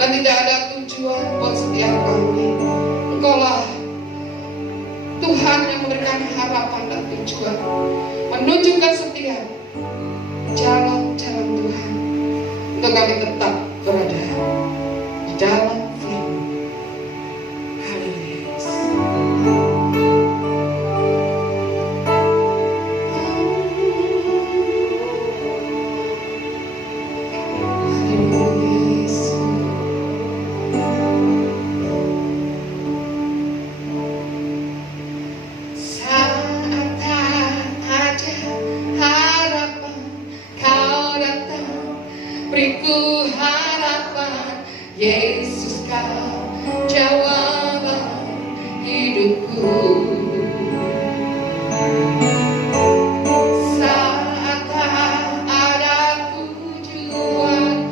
dan tidak ada tujuan buat setiap kami. Engkaulah Tuhan yang memberikan harapan dan tujuan, menunjukkan setiap jalan-jalan Tuhan untuk kami tetap berada di dalam firman. Haleluya. Beriku harapan, Yesus kau jawaban hidupku. Saat tak ada tujuan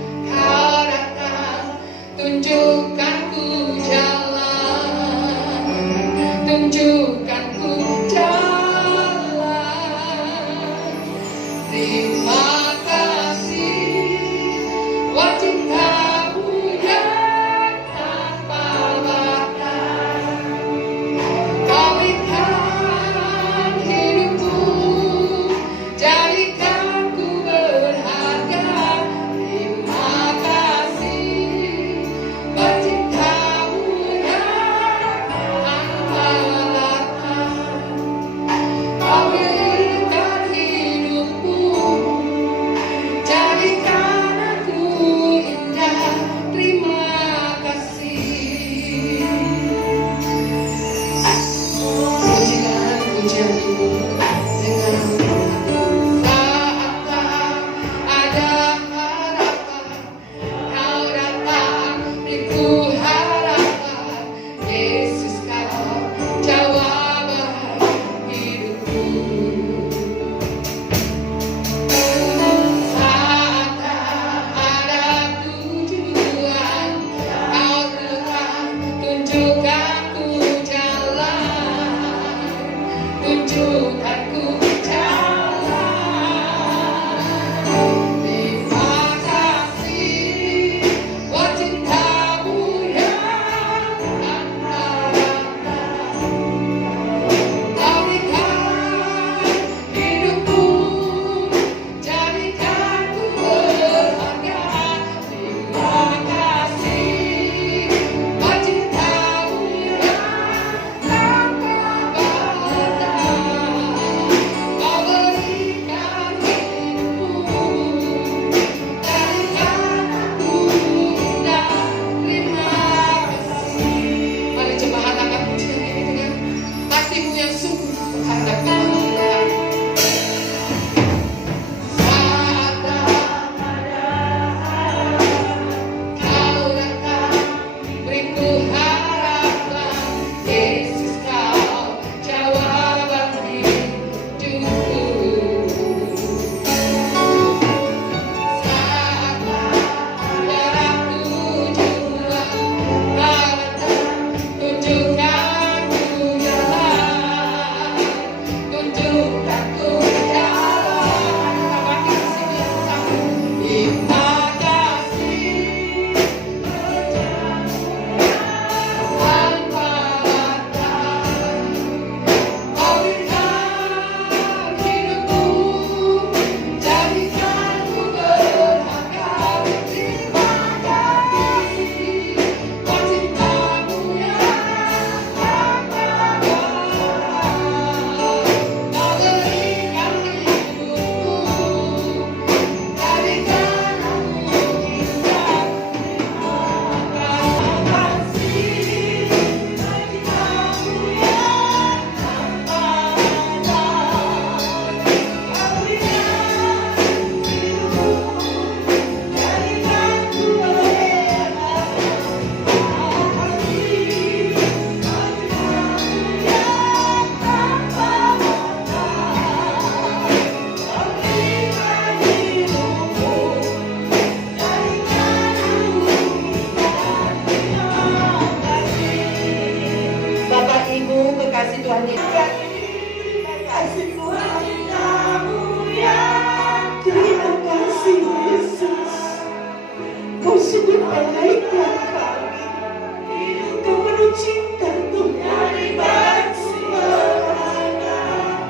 Kau sungguh baik buat kami. Kau penuh cinta Tuhan.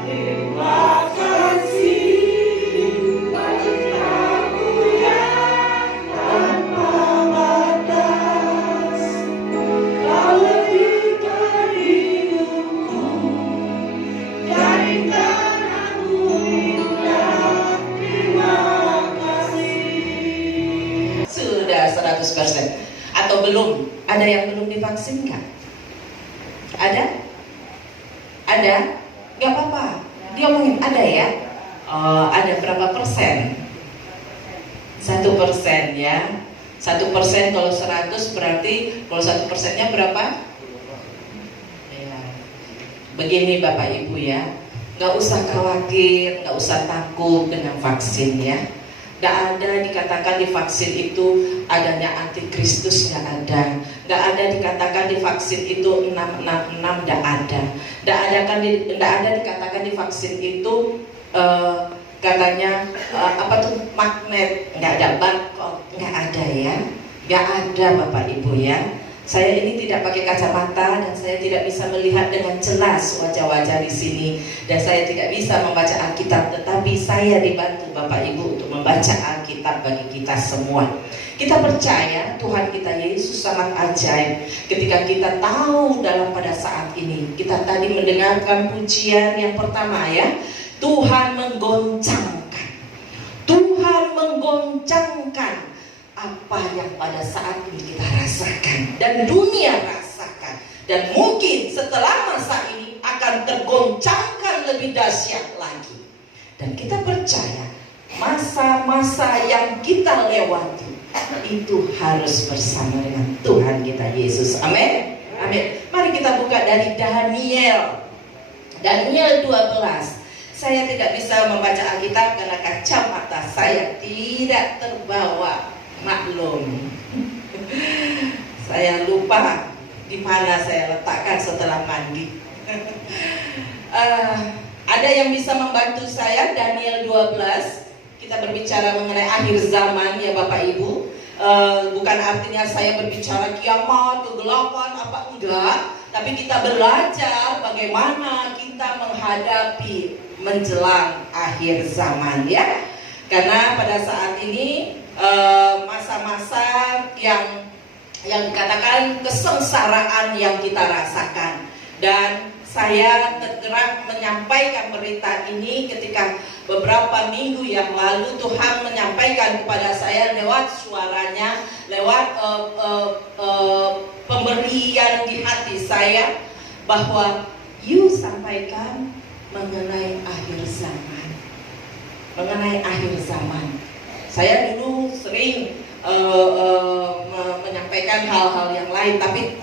Terima kasih cintamu yang tanpa batas. Kau lebihkan hidupku dari tanahmu indah. Terima kasih. Sudah 100%. Atau belum? Ada yang belum divaksin nggak? Ada? Ada? Nggak apa-apa. Dia omongin ada ya? Ada berapa persen? 1% ya. 1% kalau 100 berarti kalau 1%-nya berapa? Ya. Begini Bapak Ibu ya, nggak usah khawatir, nggak usah takut dengan vaksin ya. Nggak ada dikatakan di vaksin itu adanya antikristus, nggak ada. Nggak ada dikatakan di vaksin itu 666, nggak ada. Nggak ada dikatakan di vaksin itu katanya apa tuh magnet, nggak ada barcode, nggak ada ya. Nggak ada Bapak Ibu ya. Saya ini tidak pakai kacamata dan saya tidak bisa melihat dengan jelas wajah-wajah di sini dan saya tidak bisa membaca Alkitab, tetapi saya dibantu Bapak Ibu untuk membaca Alkitab bagi kita semua. Kita percaya Tuhan kita Yesus sangat ajaib ketika kita tahu dalam pada saat ini. Kita tadi mendengarkan pujian yang pertama ya, Tuhan menggoncangkan. Tuhan menggoncangkan apa yang pada saat ini kita rasakan dan dunia rasakan, dan mungkin setelah masa ini akan tergoncangkan lebih dahsyat lagi. Dan kita percaya masa-masa yang kita lewati itu harus bersama dengan Tuhan kita Yesus. Amin. Amin. Mari kita buka dari Daniel 12. Saya tidak bisa membaca Alkitab karena kacamata saya tidak terbawa. Maklum, saya lupa di mana saya letakkan setelah mandi. Ada yang bisa membantu saya? Daniel 12. Kita berbicara mengenai akhir zaman ya Bapak Ibu. Bukan artinya saya berbicara kiamat, kegelapan, apa enggak. Tapi kita belajar bagaimana kita menghadapi menjelang akhir zaman ya. Karena pada saat ini masa-masa yang dikatakan kesengsaraan yang kita rasakan, dan saya tergerak menyampaikan berita ini ketika beberapa minggu yang lalu Tuhan menyampaikan kepada saya lewat suaranya, lewat pemberian di hati saya bahwa you sampaikan mengenai akhir zaman, mengenai akhir zaman. Saya dulu sering menyampaikan hal-hal yang lain, tapi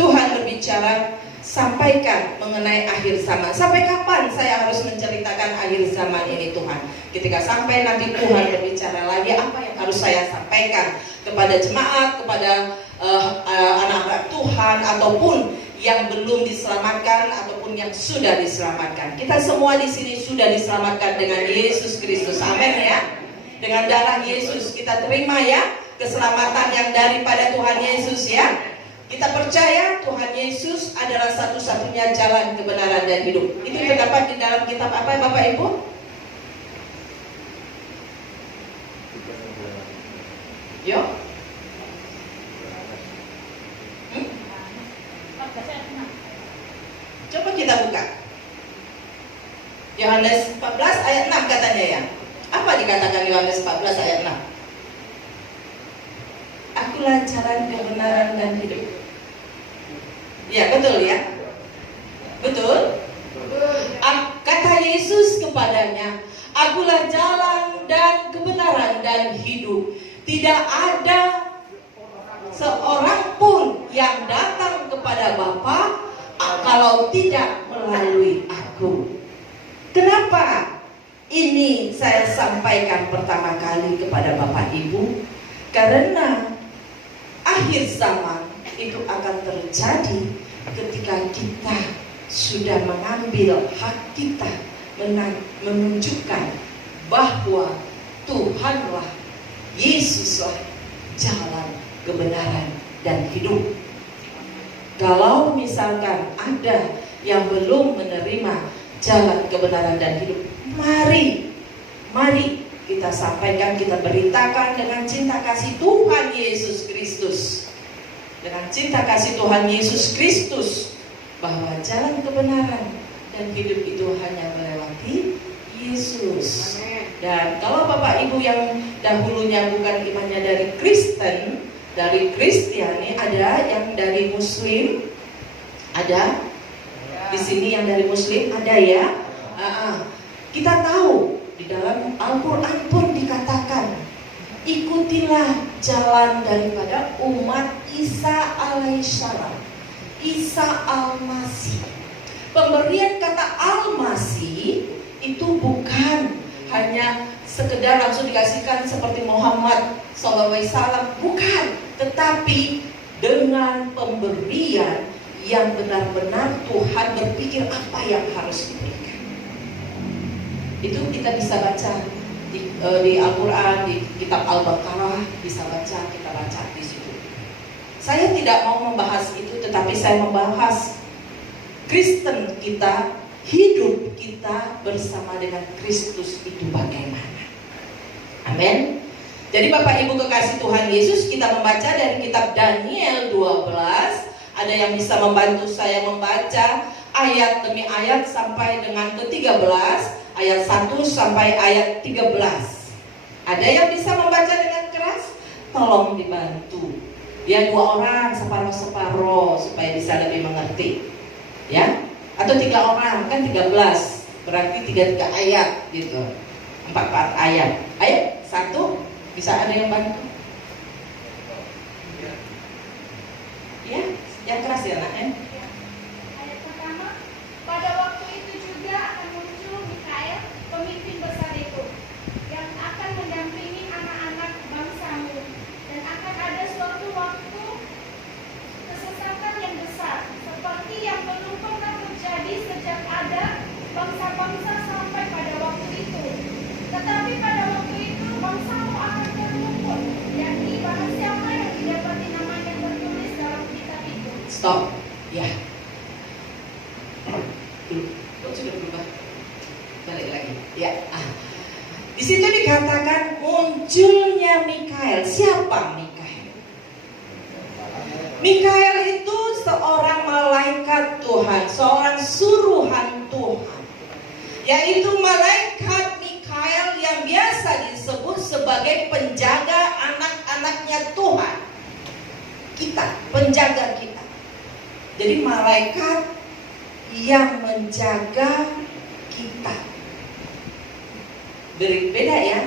Tuhan berbicara sampaikan mengenai akhir zaman. Sampai kapan saya harus menceritakan akhir zaman ini Tuhan? Ketika sampai nanti Tuhan berbicara lagi, apa yang harus saya sampaikan kepada jemaat, kepada anak-anak Tuhan, ataupun yang belum diselamatkan ataupun yang sudah diselamatkan. Kita semua di sini sudah diselamatkan dengan Yesus Kristus. Amin ya. Dengan darah Yesus kita terima ya keselamatan yang daripada Tuhan Yesus ya. Kita percaya Tuhan Yesus adalah satu-satunya jalan kebenaran dan hidup. Itu terdapat di dalam kitab apa Bapak Ibu? Yo. Coba kita buka Yohanes 14 ayat 6 katanya ya. Apa dikatakan Yohanes 14 ayat 6? Akulah jalan kebenaran dan hidup. Ya betul ya. Betul. Kata Yesus kepadanya, akulah jalan dan kebenaran dan hidup. Tidak ada seorang pun yang datang kepada Bapa kalau tidak melalui aku. Kenapa ini saya sampaikan pertama kali kepada Bapak Ibu? Karena akhir zaman itu akan terjadi ketika kita sudah mengambil hak kita, menunjukkan bahwa Tuhanlah, Yesuslah jalan kebenaran, dan hidup. Kalau misalkan ada yang belum menerima jalan kebenaran dan hidup, mari kita sampaikan, kita beritakan dengan cinta kasih Tuhan Yesus Kristus. Dengan cinta kasih Tuhan Yesus Kristus, bahwa jalan kebenaran dan hidup itu hanya melewati Yesus. Dan kalau Bapak Ibu yang dahulunya bukan imannya dari Kristen, dari Kristiani, ada yang dari Muslim, ada di sini yang dari Muslim, ada ya. Kita tahu di dalam Al-Quran pun dikatakan, ikutilah jalan daripada umat Isa alaihissalam, Isa al-Masih. Pemberian kata al-Masih itu bukan hanya sekedar langsung dikasihkan seperti Muhammad SAW, bukan, tetapi dengan pemberian yang benar-benar Tuhan berpikir apa yang harus diberikan. Itu kita bisa baca di Al-Quran, di kitab Al-Baqarah, bisa baca, kita baca di situ. Saya tidak mau membahas itu, tetapi saya membahas Kristen kita, hidup kita bersama dengan Kristus itu bagaimana. Amin. Jadi Bapak Ibu kekasih Tuhan Yesus, kita membaca dari kitab Daniel 12. Ada yang bisa membantu saya membaca ayat demi ayat sampai dengan ke-13, ayat 1 sampai ayat 13. Ada yang bisa membaca dengan keras? Tolong dibantu. Ya, 2 orang separuh-separuh supaya bisa lebih mengerti. Ya, atau 3 orang kan 13, berarti 3 ayat gitu, 4 ayat. Ayo, 1, bisa ada yang bantu? Ya, yang keras ya nak ya. Ayat pertama, pada waktu itu juga akan muncul Mikael, pemimpin besar itu, yang akan mendampingi anak-anak bangsamu, dan akan ada suatu waktu kesesatan yang besar, seperti yang belum pernah terjadi sejak ada bangsa-bangsa sampai pada waktu itu. Tetapi pada waktu itu bangsamu akan terkumpul, yakni barang siapa yang didapati namanya tertulis dalam kitab itu. Stop. Ya. Kok sudah berubah? Balik lagi. Ya. Di situ dikatakan munculnya Mikael. Siapa Mikael? Mikael itu seorang malaikat Tuhan, seorang suruhan Tuhan, yaitu malaikat Mikael yang biasa disebut sebagai penjaga anak-anaknya Tuhan. Kita, penjaga kita. Jadi malaikat yang menjaga kita. Berbeda ya.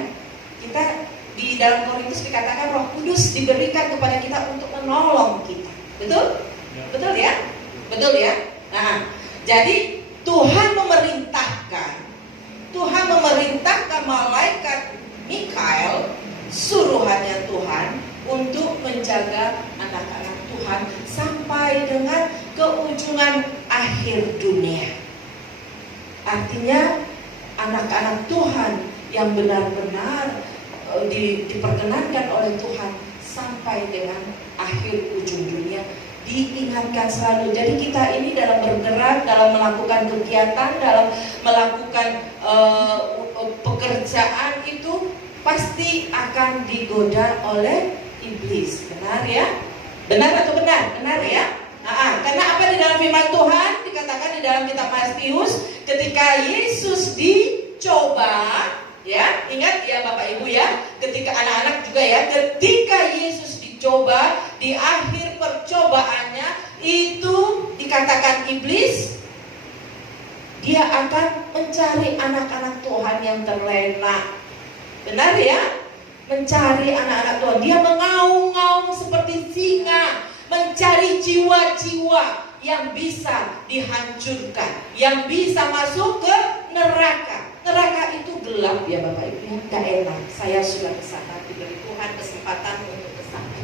Kita di dalam Korintus dikatakan Roh Kudus diberikan kepada kita untuk menolong kita. Betul? Betul ya? Betul ya? Nah, jadi Tuhan memerintahkan malaikat Mikael, suruhannya Tuhan, untuk menjaga anak-anak Tuhan sampai dengan keujungan akhir dunia. Artinya anak-anak Tuhan yang benar-benar diperkenankan oleh Tuhan sampai dengan akhir ujung dunia diingatkan selalu. Jadi kita ini dalam bergerak, dalam melakukan kegiatan, dalam melakukan pekerjaan itu pasti akan digoda oleh iblis. Benar ya? Benar atau benar? Benar ya? Karena apa di dalam firman Tuhan dikatakan di dalam kitab Matius, ketika Yesus dicoba, ya, ingat ya Bapak Ibu ya, ketika anak-anak juga ya, ketika Yesus dicoba, di akhir percobaannya itu dikatakan iblis, dia akan mencari anak-anak Tuhan yang terlena. Benar ya? Mencari anak-anak Tuhan. Dia mengaum-ngaum seperti singa, mencari jiwa-jiwa yang bisa dihancurkan, yang bisa masuk ke neraka. Neraka itu gelap ya Bapak Ibu, gak enak. Saya sudah kesana, diberi Tuhan kesempatan untuk kesana.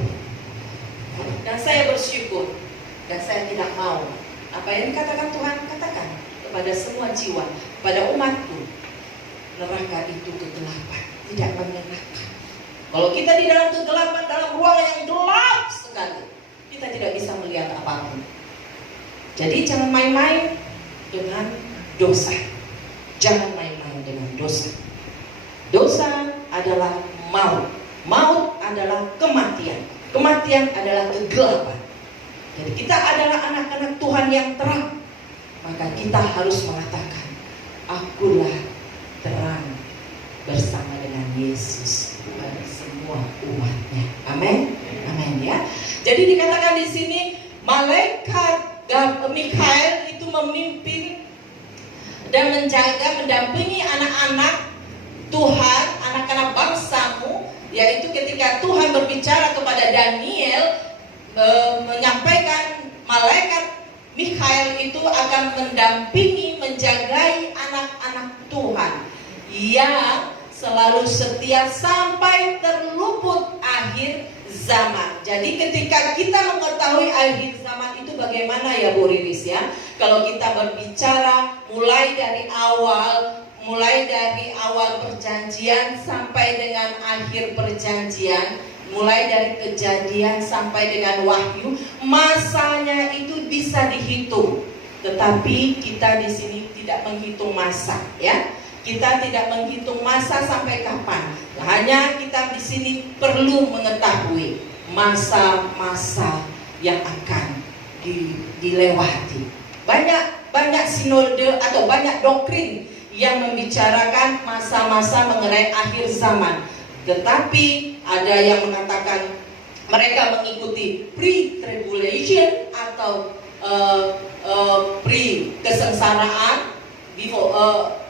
Dan saya bersyukur, dan saya tidak mau apa yang dikatakan Tuhan, katakan kepada semua jiwa, kepada umatku, neraka itu kegelapan, tidak menyenangkan. Kalau kita di dalam kegelapan, dalam ruang yang gelap Jadi jangan main-main dengan dosa. Jangan main-main dengan dosa. Dosa adalah maut. Maut adalah kematian. Kematian adalah kegelapan. Jadi kita adalah anak-anak Tuhan yang terang. Maka kita harus mengatakan, akulah terang bersama dengan Yesus bagi semua umatnya. Amin. Amin ya. Jadi dikatakan di sini malaikat Mikael itu memimpin dan menjaga, mendampingi anak-anak Tuhan, anak-anak bangsamu, yaitu ketika Tuhan berbicara kepada Daniel, menyampaikan malaikat Mikael itu akan mendampingi, menjagai anak-anak Tuhan yang selalu setia sampai terluput akhir zaman. Jadi ketika kita mengetahui akhir zaman itu bagaimana ya Bu Riris ya? Kalau kita berbicara mulai dari awal perjanjian sampai dengan akhir perjanjian, mulai dari Kejadian sampai dengan Wahyu, masanya itu bisa dihitung. Tetapi kita di sini tidak menghitung masa ya. Kita tidak menghitung masa sampai kapan. Hanya kita di sini perlu mengetahui masa-masa yang akan dilewati. Banyak sinode atau banyak doktrin yang membicarakan masa-masa mengenai akhir zaman. Tetapi ada yang mengatakan mereka mengikuti pre-tribulation atau pre-kesengsaraan,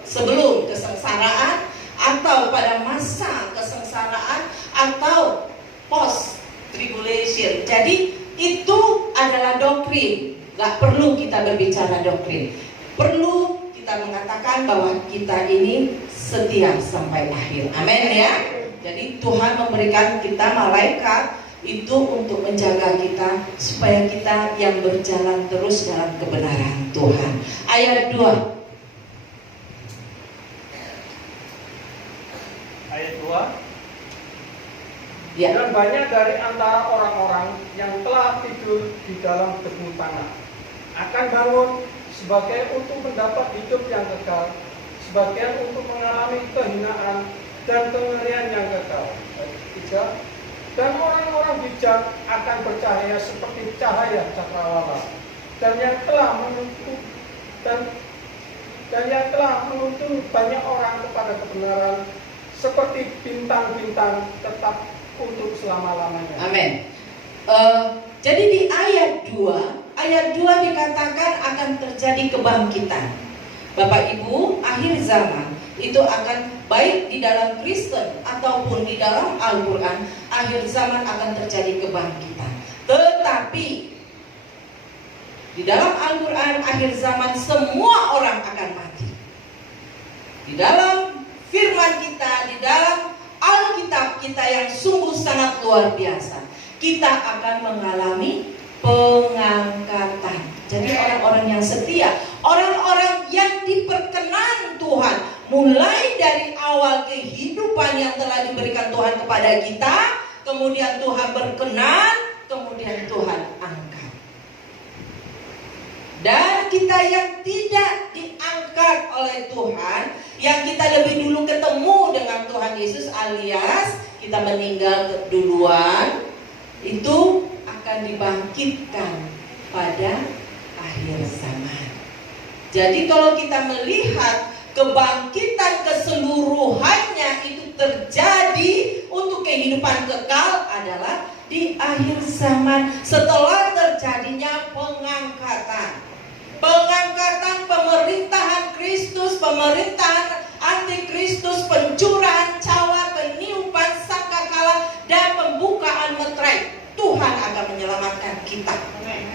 sebelum kesengsaraan, atau pada masa kesengsaraan, atau post-tribulation. Jadi itu adalah doktrin. Gak perlu kita berbicara doktrin. Perlu kita mengatakan bahwa kita ini setia sampai akhir. Amin ya. Jadi Tuhan memberikan kita malaikat itu untuk menjaga kita supaya kita yang berjalan terus dalam kebenaran Tuhan. Ayat 2. Ayat 2. Ya. Dan banyak dari antara orang-orang yang telah tidur di dalam debu tanah akan bangun, sebagian untuk mendapat hidup yang kekal, sebagian untuk mengalami kehinaan dan kengerian yang kekal. 3. Dan orang-orang bijak akan bercahaya seperti cahaya cakrawala, dan yang telah menuntun banyak orang kepada kebenaran seperti bintang-bintang tetap untuk selama-lamanya. Amin. Jadi di ayat 2 dikatakan akan terjadi kebangkitan. Bapak Ibu, akhir zaman itu akan baik di dalam Kristen ataupun di dalam Al-Quran, akhir zaman akan terjadi kebangkitan. Tetapi di dalam Al-Quran akhir zaman semua orang akan mati. Di dalam firman kita, di dalam Alkitab kita yang sungguh sangat luar biasa, kita akan mengalami pengangkatan. Jadi orang-orang yang setia, orang-orang yang diperkenan Tuhan, mulai dari awal kehidupan yang telah diberikan Tuhan kepada kita, kemudian Tuhan berkenan, kemudian Tuhan angkat. Dan kita yang tidak diangkat oleh Tuhan, yang kita lebih dulu ketemu dengan Tuhan Yesus alias kita meninggal duluan, itu akan dibangkitkan pada akhir zaman. Jadi kalau kita melihat kebangkitan keseluruhannya itu terjadi untuk kehidupan kekal adalah di akhir zaman setelah terjadinya pengangkatan. Pengangkatan pemerintahan Kristus, pemerintahan antikristus, pencurahan cawan, peniupan sangkakala, dan pembukaan meterai. Tuhan akan menyelamatkan kita.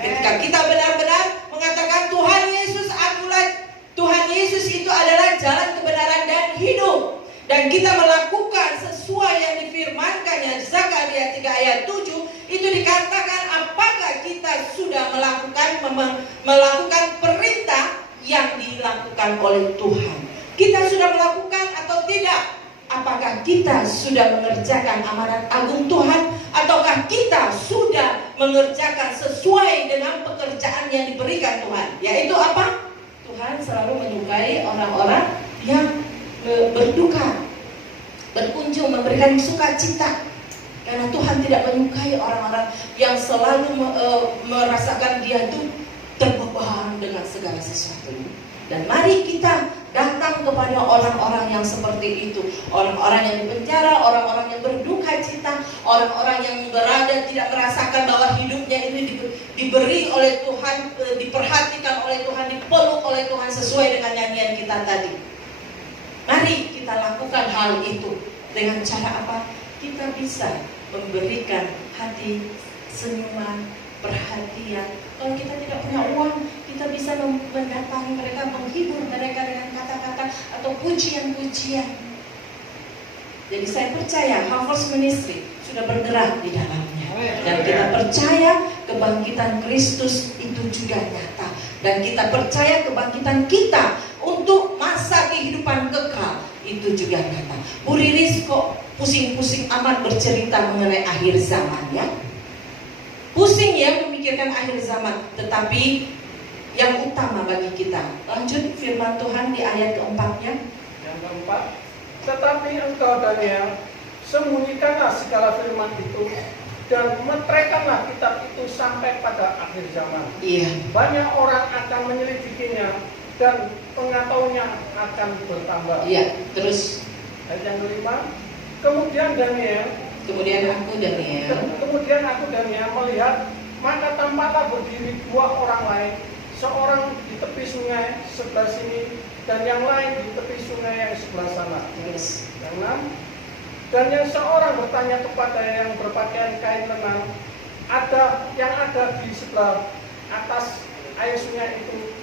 Ketika kita benar-benar mengatakan Tuhan Yesus akulah, Tuhan Yesus itu adalah jalan kebenaran dan hidup, dan kita melakukan sesuai yang difirmankannya Zakaria 3 ayat 7, itu dikatakan apakah kita sudah melakukan perintah yang dilakukan oleh Tuhan. Kita sudah melakukan atau tidak? apakah kita sudah mengerjakan amanat agung Tuhan, ataukah kita sudah mengerjakan sesuai dengan pekerjaan yang diberikan Tuhan? Yaitu apa? Tuhan selalu menyukai orang-orang yang berduka, berkunjung, memberikan sukacita. Karena Tuhan tidak menyukai orang-orang yang selalu merasakan dia itu terbeban dengan segala sesuatu. Dan mari kita datang kepada orang-orang yang seperti itu, orang-orang yang dipenjara, orang-orang yang berduka cita, orang-orang yang berada tidak merasakan bahwa hidupnya ini diberi oleh Tuhan, diperhatikan oleh Tuhan, dipeluk oleh Tuhan sesuai dengan nyanyian kita tadi. Mari kita lakukan hal itu. Dengan cara apa? Kita bisa memberikan hati, senyuman, perhatian. Kalau kita tidak punya uang, kita bisa mendatangi mereka, menghibur mereka dengan kata-kata atau pujian-pujian. Jadi saya percaya Harvest Ministry sudah bergerak di dalamnya. Dan kita percaya kebangkitan Kristus itu juga nyata. Dan kita percaya kebangkitan kita untuk masa kehidupan kekal itu juga nyata. Bu Riris kok pusing-pusing amat bercerita mengenai akhir zaman ya. Pusing ya memikirkan akhir zaman, tetapi yang utama bagi kita. Lanjut firman Tuhan di ayat keempatnya. Yang keempat, tetapi engkau Daniel, sembunyikanlah segala firman itu dan meteraikanlah kitab itu sampai pada akhir zaman. Iya. Banyak orang akan menyelidikinya dan pengetahuannya akan bertambah. Iya. Terus Ayat yang kelima, kemudian aku Daniel melihat, maka tampaklah berdiri dua orang lain, seorang di tepi sungai sebelah sini dan yang lain di tepi sungai yang sebelah sana. Terus Yang enam, dan yang seorang bertanya kepada yang berpakaian kain lenan, yang ada di sebelah atas air sungai itu,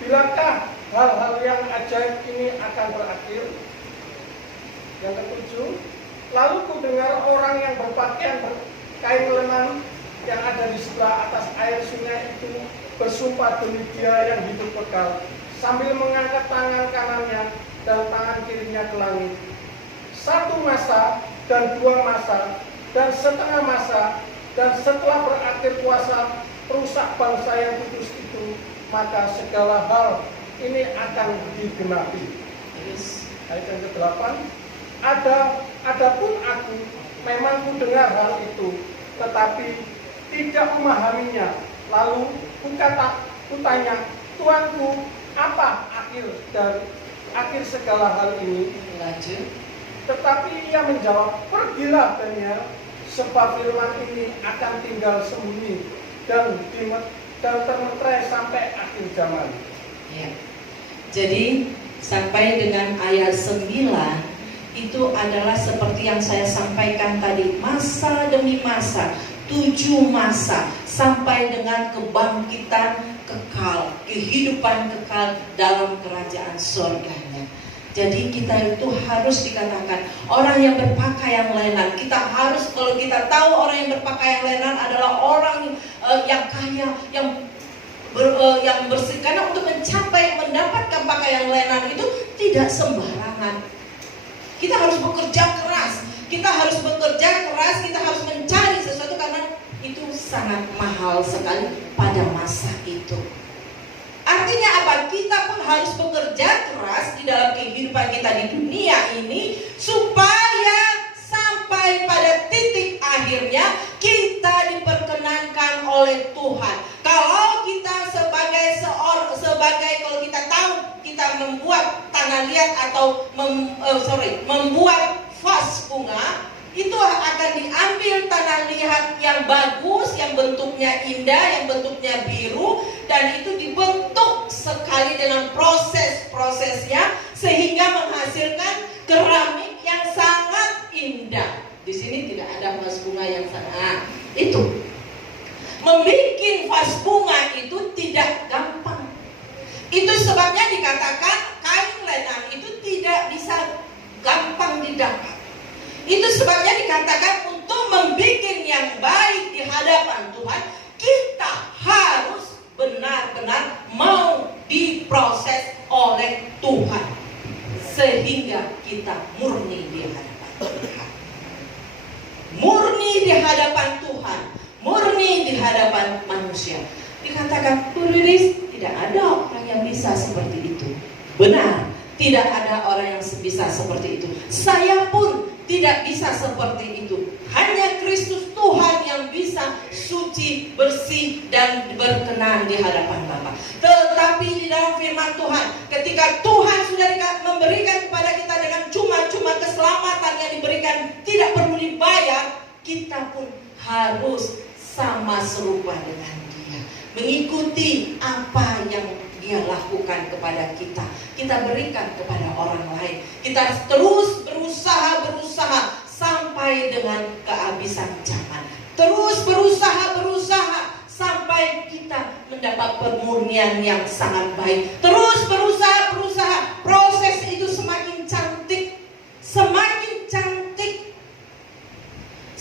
bilakah hal-hal yang ajaib ini akan berakhir? Yang ketujuh, lalu ku dengar orang yang berpakaian kain lenan yang ada di sebelah atas air sungai itu bersumpah demi Dia yang hidup kekal, sambil mengangkat tangan kanannya dan tangan kirinya ke langit. 1 masa dan 2 masa dan setengah masa, dan setelah berakhir kuasa perusak bangsa yang kudus itu, maka segala hal ini akan digenapi. Ayat yang ke-8, adapun aku memang ku dengar hal itu, tetapi tidak memahaminya. Lalu kutanya, Tuanku, apa akhir segala hal ini? lanjut. Tetapi ia menjawab, pergilah Daniel, sebab firman ini akan tinggal sembunyi dan termeterai sampai akhir zaman. Ya. Jadi sampai dengan ayat 9 itu adalah seperti yang saya sampaikan tadi, masa demi masa, 7 masa sampai dengan kebangkitan kekal, kehidupan kekal dalam kerajaan surganya. Jadi kita itu harus dikatakan orang yang berpakaian lenan. Kita harus, kalau kita tahu orang yang berpakaian lenan adalah orang yang kaya, yang bersih. Karena untuk mendapatkan pakaian lenan itu tidak sembarangan. Kita harus bekerja keras. Kita harus mencari sesuatu karena itu sangat mahal sekali pada masa itu. Artinya apa? Kita pun harus bekerja keras di dalam kehidupan kita di dunia ini supaya sampai pada titik akhirnya kita diperkenankan oleh Tuhan. Kalau kita kalau kita tahu kita membuat tanah liat atau membuat vas bunga, itu akan diambil tanah liat yang bagus, yang bentuknya indah, yang bentuknya biru, dan itu dibentuk sekali dengan proses-prosesnya sehingga menghasilkan keramik yang sangat indah. Di sini tidak ada vas bunga yang sangat itu. Membikin vas bunga itu tidak gampang. Itu sebabnya dikatakan kain lenan itu tidak bisa gampang didapat. Itu sebabnya dikatakan untuk membuat yang baik di hadapan Tuhan, kita harus benar-benar mau diproses oleh Tuhan sehingga kita murni. katakan, Bu Riris, tidak ada orang yang bisa seperti itu. Benar, tidak ada orang yang bisa seperti itu. Saya pun tidak bisa seperti itu. Hanya Kristus Tuhan yang bisa suci, bersih, dan berkenan di hadapan Bapa. Tetapi di dalam firman Tuhan, ketika Tuhan sudah memberikan kepada kita dengan cuma-cuma keselamatan yang diberikan, tidak perlu dibayar, kita pun harus sama serupa dengan Dia, mengikuti apa yang Dia lakukan kepada kita, kita berikan kepada orang lain. Kita terus berusaha sampai dengan kehabisan zaman. Terus berusaha sampai kita mendapat pemurnian yang sangat baik. Terus berusaha, proses itu semakin cantik,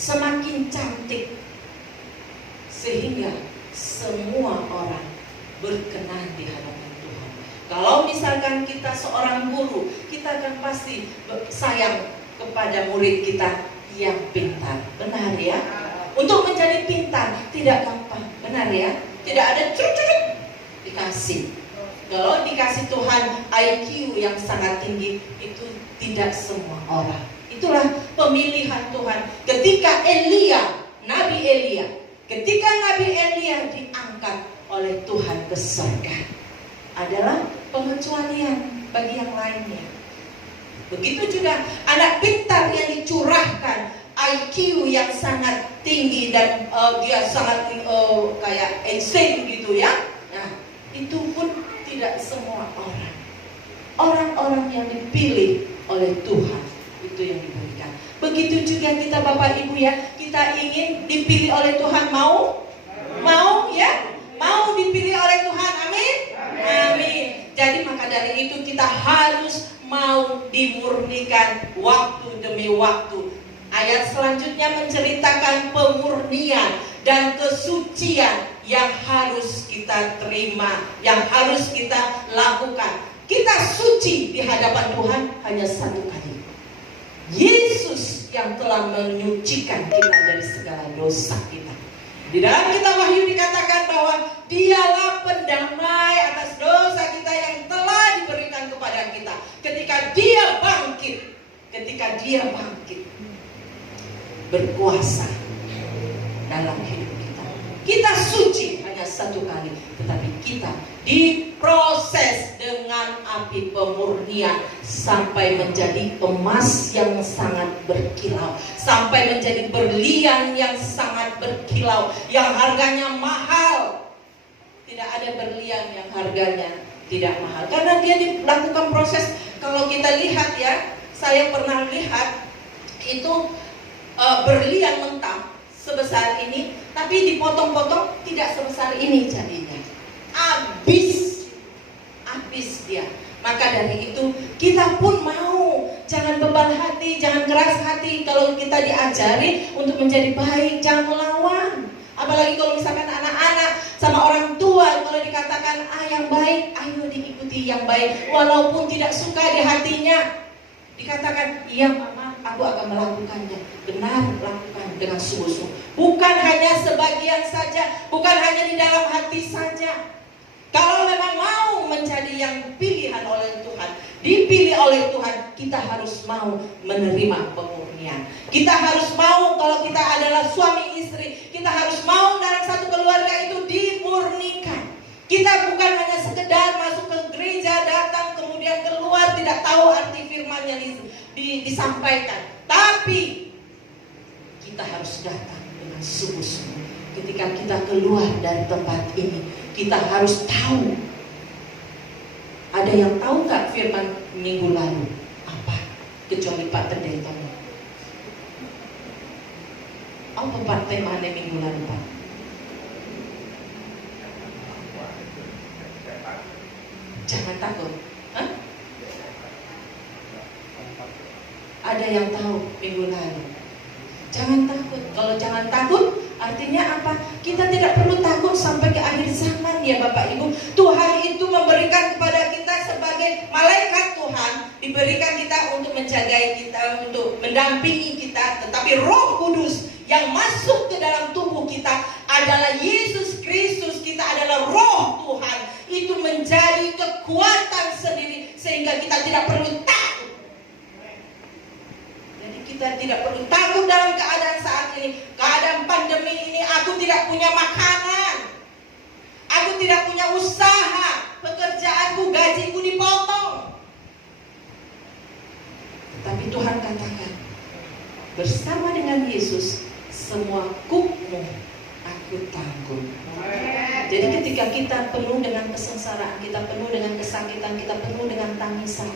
semakin cantik, sehingga semua orang berkenan di hadapan Tuhan. Kalau misalkan kita seorang guru, kita kan pasti sayang kepada murid kita yang pintar. Benar ya? Untuk menjadi pintar tidak gampang. Benar ya? Tidak ada curut-curut dikasih. Kalau dikasih Tuhan IQ yang sangat tinggi, itu tidak semua orang. Itulah pemilihan Tuhan. Ketika Nabi Elia diangkat oleh Tuhan ke surga, adalah pengecualian bagi yang lainnya. Begitu juga anak pintar yang dicurahkan IQ yang sangat tinggi dan dia sangat kayak Einstein gitu ya. Nah, itu pun tidak semua orang. Orang-orang yang dipilih oleh Tuhan itu yang diberikan. Begitu juga kita Bapak Ibu ya, kita ingin dipilih oleh Tuhan, mau ya? Mau dipilih oleh Tuhan, amin? Amin. Jadi maka dari itu kita harus mau dimurnikan waktu demi waktu. Ayat selanjutnya menceritakan pemurnian dan kesucian yang harus kita terima, yang harus kita lakukan. Kita suci di hadapan Tuhan hanya satu kali. Yesus yang telah menyucikan kita dari segala dosa kita. Di dalam kitab Wahyu dikatakan bahwa Dialah pendamai atas dosa kita yang telah diberikan kepada kita. Ketika Dia bangkit, berkuasa dalam hidup kita. Kita suci hanya satu kali, tetapi kita diproses dengan api pemurnian sampai menjadi emas yang sangat berkilau, sampai menjadi berlian yang sangat berkilau, yang harganya mahal. Tidak ada berlian yang harganya tidak mahal, karena dia dilakukan proses. Kalau kita lihat ya, saya pernah lihat itu berlian mentah sebesar ini, tapi dipotong-potong tidak sebesar ini jadinya. Habis dia. Maka dari itu kita pun mau, jangan bebal hati, jangan keras hati. Kalau kita diajari untuk menjadi baik, jangan melawan. Apalagi kalau misalkan anak-anak sama orang tua, kalau dikatakan yang baik, ayo diikuti yang baik, walaupun tidak suka di hatinya. Dikatakan, iya mama, aku akan melakukannya. Benar, lakukan dengan sungguh-sungguh. Bukan hanya sebagian saja, bukan hanya di dalam hati saja. Kalau memang mau menjadi yang pilihan oleh Tuhan, dipilih oleh Tuhan, kita harus mau menerima pemurnian. Kita harus mau, kalau kita adalah suami istri, kita harus mau dalam satu keluarga itu dimurnikan. Kita bukan hanya sekedar masuk ke gereja, datang kemudian keluar, tidak tahu arti firman yang disampaikan. Tapi kita harus datang dengan sungguh-sungguh. Ketika kita keluar dari tempat ini, kita harus tahu. Ada yang tahu nggak firman minggu lalu? Apa? Kecuali Pak Pendeta. Apa Pak temanya minggu lalu Pak? Jangan takut. Hah? Ada yang tahu minggu lalu? Jangan takut. Kalau jangan takut, artinya apa? Kita tidak perlu takut sampai ke akhir zaman ya Bapak Ibu. Tuhan itu memberikan kepada kita sebagai malaikat Tuhan, diberikan kita untuk menjaga kita, untuk mendampingi kita. Tetapi Roh Kudus yang masuk ke dalam tubuh kita adalah Yesus Kristus. Kita adalah roh bersama dengan Yesus, semua kukmu aku tanggung. Jadi ketika kita penuh dengan kesengsaraan, kita penuh dengan kesakitan, kita penuh dengan tangisan,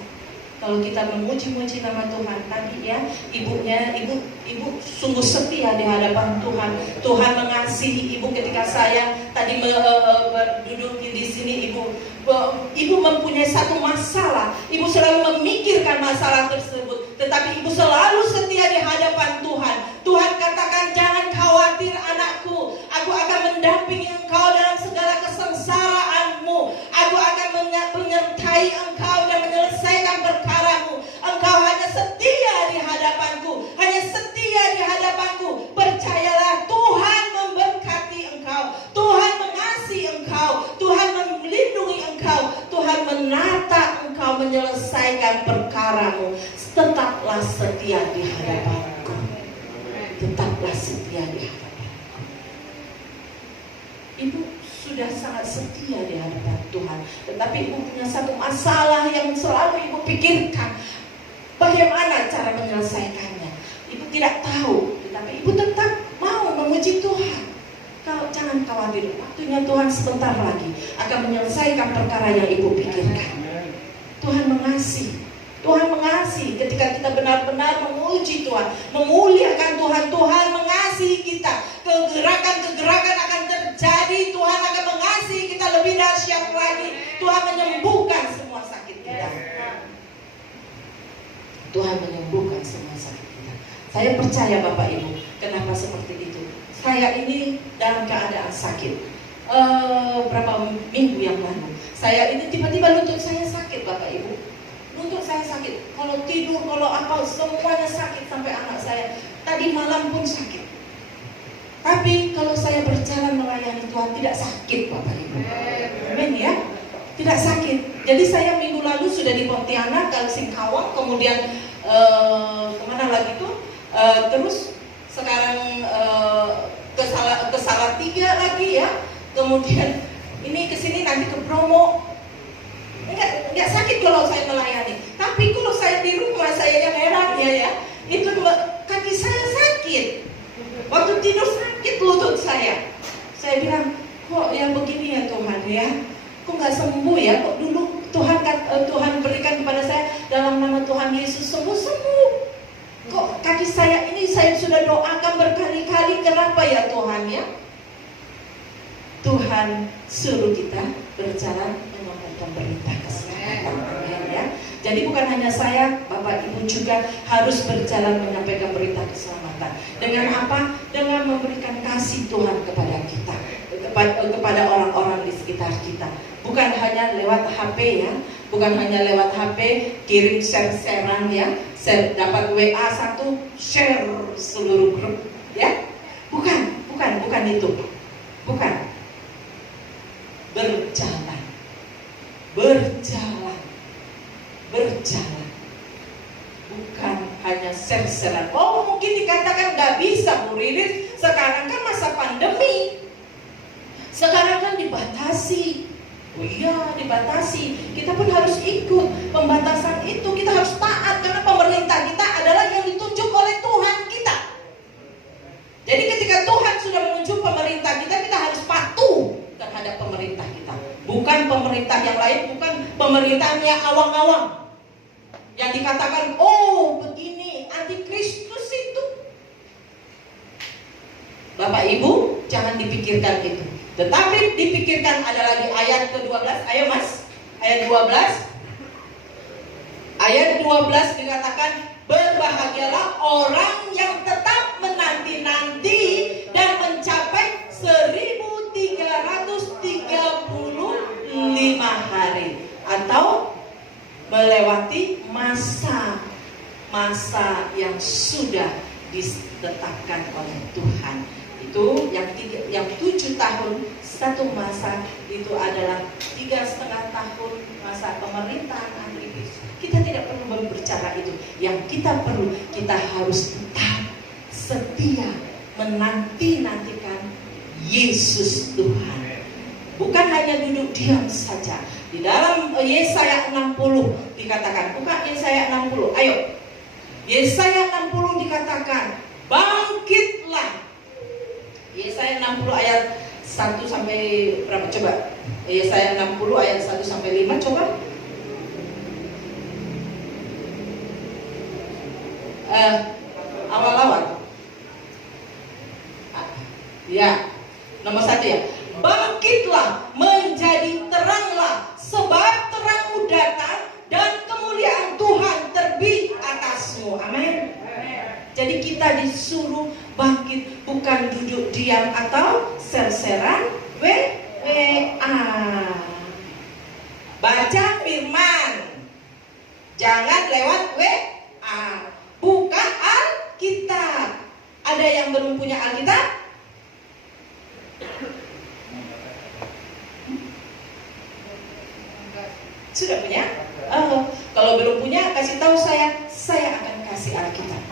kalau kita memuji-muji nama Tuhan tadi ya, ibu sungguh setia di hadapan Tuhan. Tuhan mengasihi ibu ketika saya tadi duduk di sini, ibu mempunyai satu masalah, ibu selalu memikirkan masalah tersebut, tetapi ibu selalu setia di hadapan Tuhan. Tuhan katakan, jangan khawatir anakku, aku akan mendampingi engkau dalam segala kesengsaraanmu, aku akan menyertai engkau dan menyelesaikan perkaramu. Engkau hanya setia di hadapanku, hanya setia di hadapanku. Percayalah, Tuhan memberkati engkau, Tuhan mengasihi engkau, Tuhan melindungi engkau, Tuhan menata engkau, menyelesaikan perkaramu. Tetaplah setia di hadapanku, tetaplah setia di hadapanku. Ibu sudah sangat setia di hadapan Tuhan, tetapi ibu punya satu masalah yang selalu ibu pikirkan, bagaimana cara menyelesaikannya. Ibu tidak tahu, tetapi ibu tetap mau memuji Tuhan. Kau jangan khawatir, waktunya Tuhan sebentar lagi akan menyelesaikan perkara yang ibu pikirkan. Tuhan mengasihi. Tuhan mengasihi ketika kita benar-benar memuji Tuhan, memuliakan Tuhan. Tuhan mengasihi kita. Kegerakan-kegerakan akan terjadi. Tuhan akan mengasihi kita lebih dahsyat lagi. Tuhan menyembuhkan semua sakit kita. Tuhan menyembuhkan semua sakit kita. Saya percaya Bapak Ibu. Kenapa seperti itu? Saya ini dalam keadaan sakit. Berapa minggu yang lalu, saya ini tiba-tiba lutut saya sakit Bapak Ibu. Lutut saya sakit, kalau tidur, kalau apa, semuanya sakit, sampai anak saya tadi malam pun sakit. Tapi kalau saya berjalan melayani Tuhan, tidak sakit Bapak Ibu. Amin ya, tidak sakit. Jadi saya minggu lalu sudah di Pontianak, ke Singkawang, kemudian kemana lagi tuh, terus sekarang ke Salatiga lagi ya, kemudian ini kesini nanti ke Bromo. Enggak sakit kalau saya melayani, tapi kalau saya di rumah saya yang herannya ya, itu kaki saya sakit. Waktu tidur sakit lutut saya. Saya bilang, kok yang begini ya Tuhan ya? Kok nggak sembuh ya? Kok dulu Tuhan berikan kepada saya dalam nama Tuhan Yesus sembuh. Kok kaki saya ini saya sudah doakan berkali-kali, kenapa ya Tuhan ya? Tuhan suruh kita berjalan menyampaikan berita keselamatan ya. Jadi bukan hanya saya, Bapak Ibu juga harus berjalan menyampaikan berita keselamatan. Dengan apa? Dengan memberikan kasih Tuhan kepada kita, kepada orang-orang di sekitar kita. Bukan hanya lewat HP ya, bukan hanya lewat HP kirim share-sharean ya, dapat WA 1 share seluruh grup ya. Bukan itu. Bukan. Berjalan, bukan hanya share-sharean. Oh mungkin dikatakan gak bisa Bu Riris, sekarang kan masa pandemi, sekarang kan dibatasi. Oh iya dibatasi, kita pun harus ikut pembatasan itu. Kita harus taat karena pemerintah kita adalah yang ditunjuk oleh Tuhan kita. Jadi ketika Tuhan sudah menunjuk pemerintah kita, kita harus patuh terhadap pemerintah kita. Bukan pemerintah yang lain, bukan pemerintahnya awang-awang yang dikatakan, oh begini, antikristus itu. Bapak Ibu, jangan dipikirkan itu. Tetapi dipikirkan ada lagi ayat ke-12. Ayo Mas, ayat 12. Ayat 12 dikatakan, berbahagialah orang yang tetap menanti-nanti dan mencapai 1335 hari atau melewati masa yang sudah ditetapkan oleh Tuhan. Itu yang 7 tahun satu masa, itu adalah 3,5 tahun masa pemerintahan antikristus. Kita tidak perlu berbicara itu. Yang kita perlu, kita harus tetap setia menanti-nantikan Yesus Tuhan. Bukan hanya duduk diam saja. Di dalam Yesaya 60 dikatakan, buka Yesaya 60, ayo. Yesaya 60 dikatakan, bangkitlah. Yesaya 60 ayat 1 sampai berapa coba? Yesaya 60 ayat 1 sampai 5 coba. Awal-awal. Ya, nomor 1 ya. Bangkitlah, menjadi teranglah, sebab terangmu datang dan kemuliaan Tuhan terbit atasmu. Amin. Jadi kita disuruh bangkit, bukan duduk diam atau ser-seran WA. Baca firman, jangan lewat WA. Buka Alkitab. Ada yang belum punya Alkitab? Sudah punya? Kalau belum punya, kasih tahu saya akan kasih Alkitab.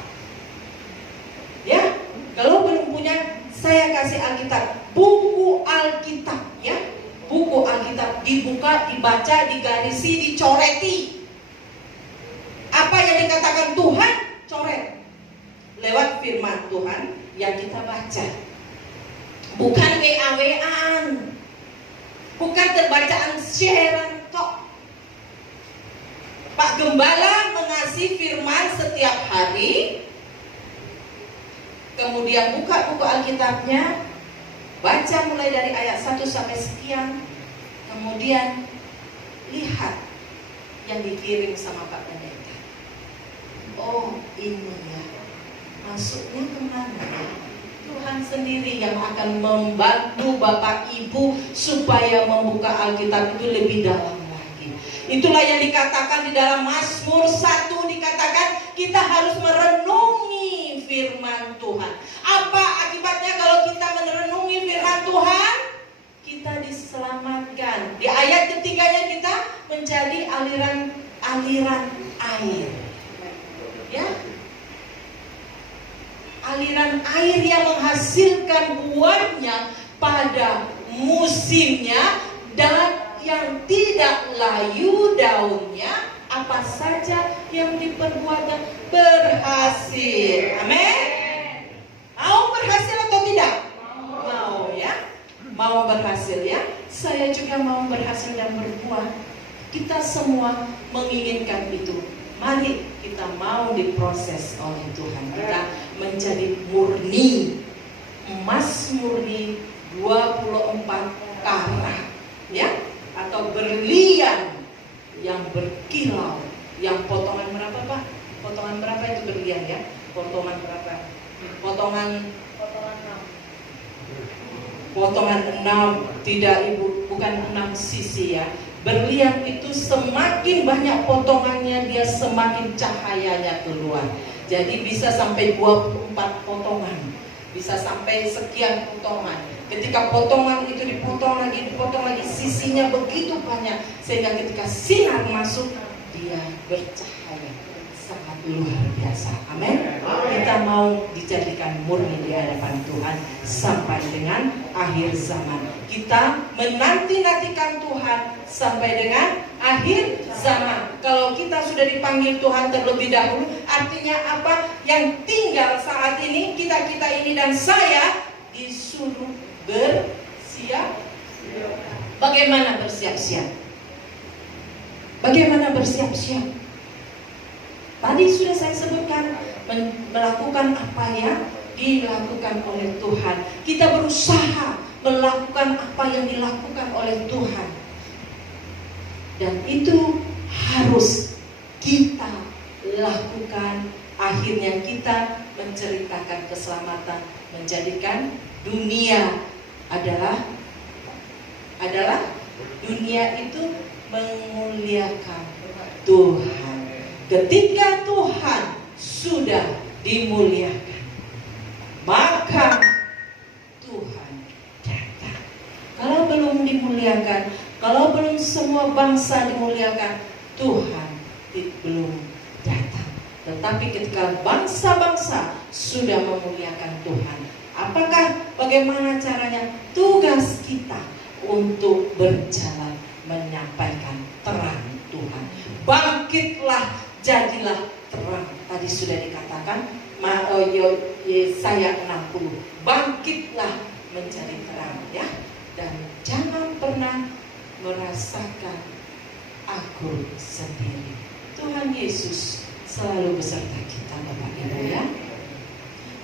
Ya, kalau belum punya, saya kasih Alkitab. Buku Alkitab, ya, buku Alkitab dibuka, dibaca, digarisi, dicoreti. Apa yang dikatakan Tuhan, coret lewat firman Tuhan yang kita baca. Bukan WA-WAan, bukan terbacaan sharean kok. Pak Gembala mengasih firman setiap hari, kemudian buka buku Alkitabnya, baca mulai dari ayat 1 sampai sekian, kemudian lihat yang dikirim sama Pak Pendeta. Oh, ini ya, masuknya kemana? Tuhan sendiri yang akan membantu Bapak Ibu supaya membuka Alkitab itu lebih dalam. Itulah yang dikatakan di dalam Mazmur 1, dikatakan kita harus merenungi firman Tuhan. Apa akibatnya kalau kita merenungi firman Tuhan? Kita diselamatkan. Di ayat ketiganya kita menjadi aliran air. Ya, aliran air yang menghasilkan buahnya pada musimnya dan yang tidak layu daunnya, apa saja yang diperbuatnya berhasil. Amin. Mau berhasil atau tidak? Mau ya. Mau berhasil ya. Saya juga mau berhasil dan berbuah. Kita semua menginginkan itu. Mari kita mau diproses oleh Tuhan. Kita menjadi murni, emas murni 24 karat, ya, atau berlian yang berkilau, yang potongan berapa Pak? Potongan berapa itu berlian ya? Potongan berapa? Potongan 6, tidak Ibu, bukan 6 sisi ya. Berlian itu semakin banyak potongannya, dia semakin cahayanya keluar. Jadi bisa sampai 24 potongan, bisa sampai sekian potongan. Ketika potongan itu dipotong lagi, sisinya begitu banyak, sehingga ketika sinar masuk, dia bercahaya sangat luar biasa. Amin. Kita mau dijadikan murni di hadapan Tuhan sampai dengan akhir zaman. Kita menanti-nantikan Tuhan sampai dengan akhir zaman. Kalau kita sudah dipanggil Tuhan terlebih dahulu, artinya apa? Yang tinggal saat ini, kita ini dan saya disuruh bersiap. Bagaimana bersiap-siap? Bagaimana bersiap-siap? Tadi sudah saya sebutkan, melakukan apa yang dilakukan oleh Tuhan. Kita berusaha melakukan apa yang dilakukan oleh Tuhan. Dan itu harus kita lakukan. Akhirnya kita menceritakan keselamatan, menjadikan dunia adalah dunia itu memuliakan Tuhan. Ketika Tuhan sudah dimuliakan, maka Tuhan datang. Kalau belum dimuliakan, kalau belum semua bangsa dimuliakan, Tuhan belum datang. Tetapi ketika bangsa-bangsa sudah memuliakan Tuhan, bagaimana caranya? Tugas kita untuk berjalan menyampaikan terang Tuhan. Bangkitlah, jadilah terang. Tadi sudah dikatakan Yesaya 60, bangkitlah mencari terang ya, dan jangan pernah merasakan aku sendiri. Tuhan Yesus selalu beserta kita Bapak Ibu ya.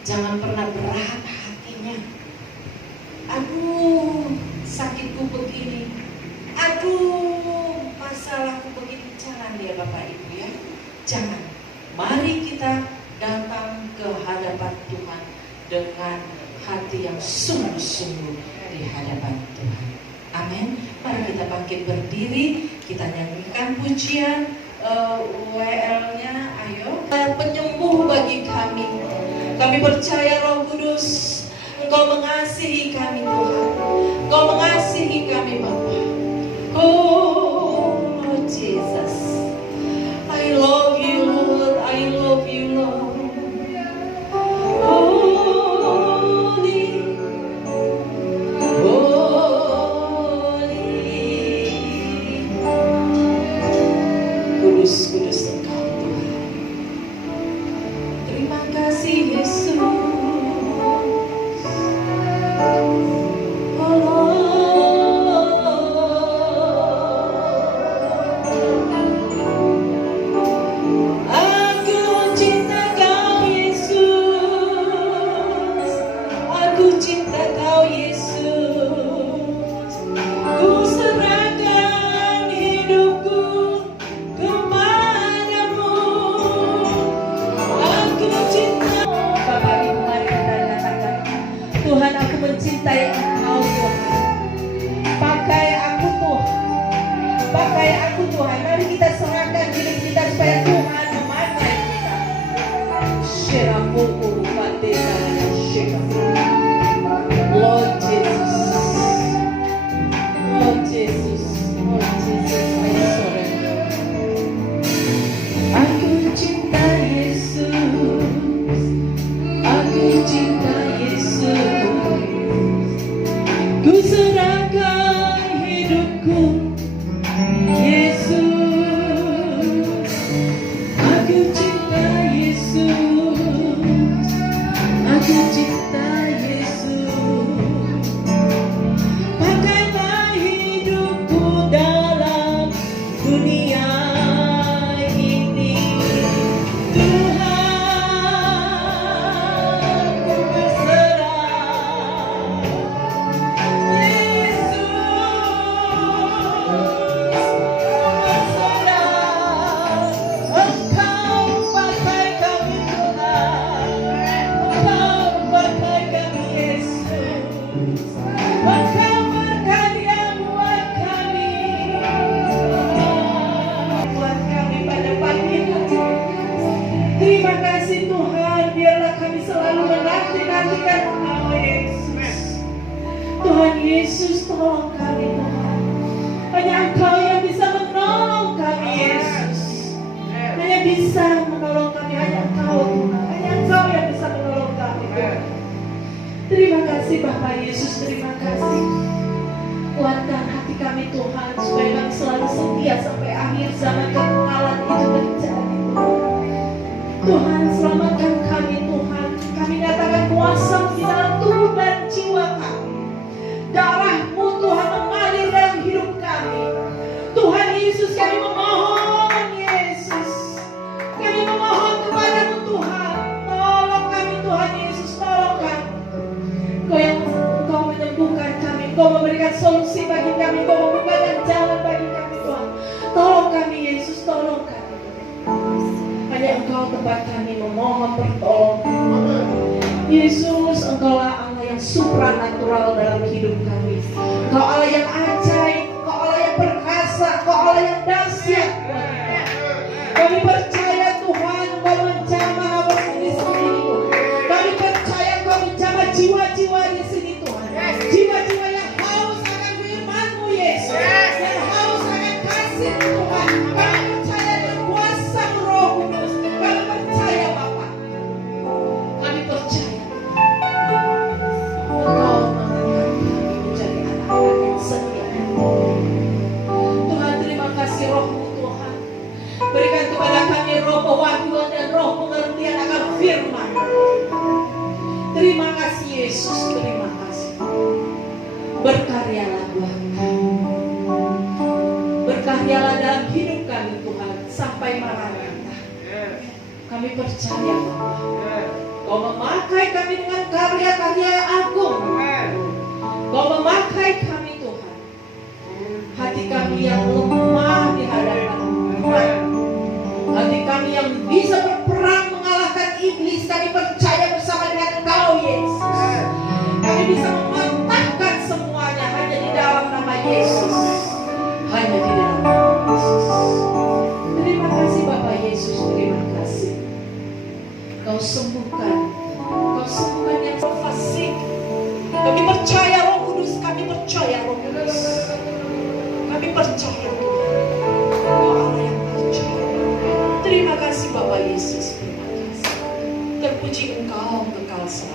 Jangan pernah berat hatinya. Aduh, sakitku begini. Aduh, masalahku begini. Jangan ya Bapak Ibu ya. Jangan. Mari kita datang ke hadapan Tuhan dengan hati yang sungguh-sungguh di hadapan Tuhan. Amin. Mari kita bangkit berdiri, kita nyanyikan pujian WL-nya. Ayo. Penyembuh bagi kami. Kami percaya Roh Kudus, Engkau mengasihi kami Tuhan. Engkau mengasihi kami Bapa. Oh Lord Jesus, I love you Lord, I love you Lord. Kudus Engkau Tuhan. Terima kasih Yesus. Aku cinta Kau Yesus. Aku cinta Kau Yesus. Ku serahkan hidupku kepadamu. Aku cinta. Bapak Ibu, mari kita katakan, Tuhan, aku mencintai Engkau Tuhan. Pakai aku Tuhan. Pakai aku Tuhan. Mari kita serahkan diri kita supaya Tuhan memakai kita. Syiramuku padeka dan syiramu. Lord Jesus. Lord Jesus. Lord Jesus, I surrender. Aku cinta Yesus. Aku cinta Yesus. Ku serahkan hidupku Yesus. Aku cinta Yesus. Aku cinta Yesus. Pakailah hidupku dalam dunia ini. Tuhan, ku berserah. Yesus, berserah. Engkau pakai kami Tuhan. Engkau pakai kami Yesus. Engkau berkarya buat kami. Buat kami pada pagi hari. Terima kasih Tuhan, biarlah kami selalu menanti-nantikan Engkau Yesus. Tuhan Yesus, tolong kami Tuhan. Hanya Engkau yang bisa menolong kami Yesus. Hanya bisa menolong kami, hanya Engkau Tuhan. Hanya Engkau yang bisa menolong kami Tuhan. Terima kasih Bapak Yesus, terima kasih. Kuatkan hati kami Tuhan, supaya kami selalu setia sampai akhir zaman kekekalan itu terjadi Tuhan. Tuhan, selamatkan kami Tuhan. Kami nyatakan kuasa di dalam tubuh dan jiwa kami. Darah-Mu Tuhan mengalir dalam hidup kami. Tuhan Yesus, kami memohon Yesus. Kami memohon kepada-Mu Tuhan. Tolong kami Tuhan Yesus, tolong kami. Engkau menyembuhkan kami. Engkau memberikan solusi bagi kami. Engkau membukakan jalan bagi kami Tuhan. Tolong kami Yesus, tolong kami. Hanya Engkau tempat kami memohon pertolongan. Yesus, Engkaulah Allah yang supranatural dalam hidup kami. Engkau Allah yang ajaib, Engkau Allah yang perkasa, Engkau Allah yang dahsyat. Kami percaya Tuhan, Engkau menjamah di sini Tuhan. Kami percaya Engkau menjamah jiwa-jiwa di sini Tuhan. Jiwa-jiwa yang haus akan firman-Mu Yesus, yang haus akan kasih Tuhan. Kami percaya dengan kuasa Roh Kudus. Kami percaya Bapa. Kami percaya Engkau mengangkat kami menjadi anak-anak yang setia. Berkaryalah Bapa. Berkaryalah dalam hidup kami Tuhan sampai Maranatha. Kami percaya Bapa, Kau memakai kami dengan karya-karya agung. Kau memakai kami Tuhan. Hati kami yang lemah di hadapan Tuhan. Hati kami yang bisa berperang mengalahkan iblis. Kami percaya bersama dengan Engkau Yesus. Kami bisa mematahkan semuanya hanya di dalam nama Yesus. Hanya di dalam nama Yesus. Terima kasih Bapak Yesus. Terima kasih. Kau sembuhkan yang fasik. Kami percaya Roh Kudus. Kami percaya Roh Kudus. Kami percaya Tuhan. Kau Allah yang percaya. Terima kasih Bapak Yesus. Terima kasih. Terpuji Engkau kekal selalu.